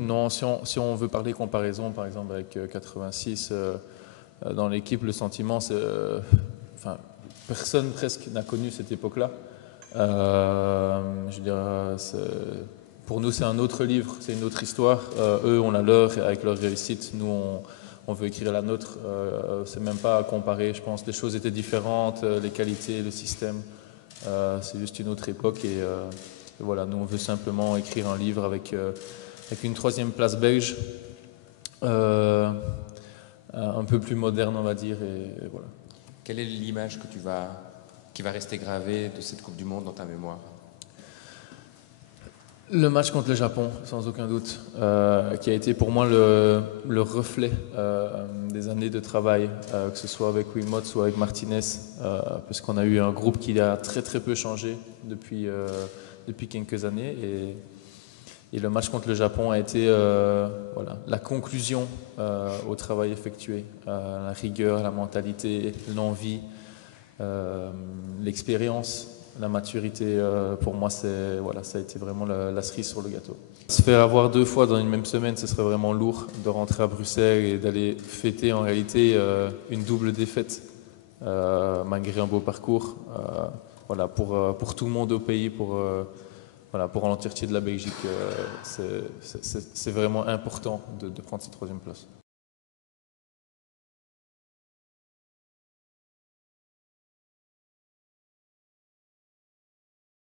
Non, si on veut parler comparaison, par exemple avec 86, dans l'équipe, le sentiment, c'est, enfin, personne presque n'a connu cette époque-là. Je veux dire, pour nous, c'est un autre livre, c'est une autre histoire. Eux, on a leur avec leur réussite. Nous, on veut écrire la nôtre. C'est même pas à comparer, je pense. Les choses étaient différentes, les qualités, le système. C'est juste une autre époque et voilà, nous, on veut simplement écrire un livre avec une troisième place belge, un peu plus moderne, on va dire, et voilà. Quelle est l'image qui va rester gravée de cette Coupe du Monde dans ta mémoire? Le match contre le Japon, sans aucun doute, qui a été pour moi le reflet des années de travail, que ce soit avec Wilmot ou avec Martinez, parce qu'on a eu un groupe qui a très très peu changé depuis quelques années. Et le match contre le Japon a été voilà, la conclusion au travail effectué, la rigueur, la mentalité, l'envie, l'expérience, la maturité. Pour moi, voilà, ça a été vraiment la cerise sur le gâteau. Se faire avoir 2 fois dans une même semaine, ce serait vraiment lourd de rentrer à Bruxelles et d'aller fêter en réalité une double défaite malgré un beau parcours. Voilà, pour tout le monde au pays, voilà, pour l'entièreté de la Belgique, c'est vraiment important de prendre cette troisième place.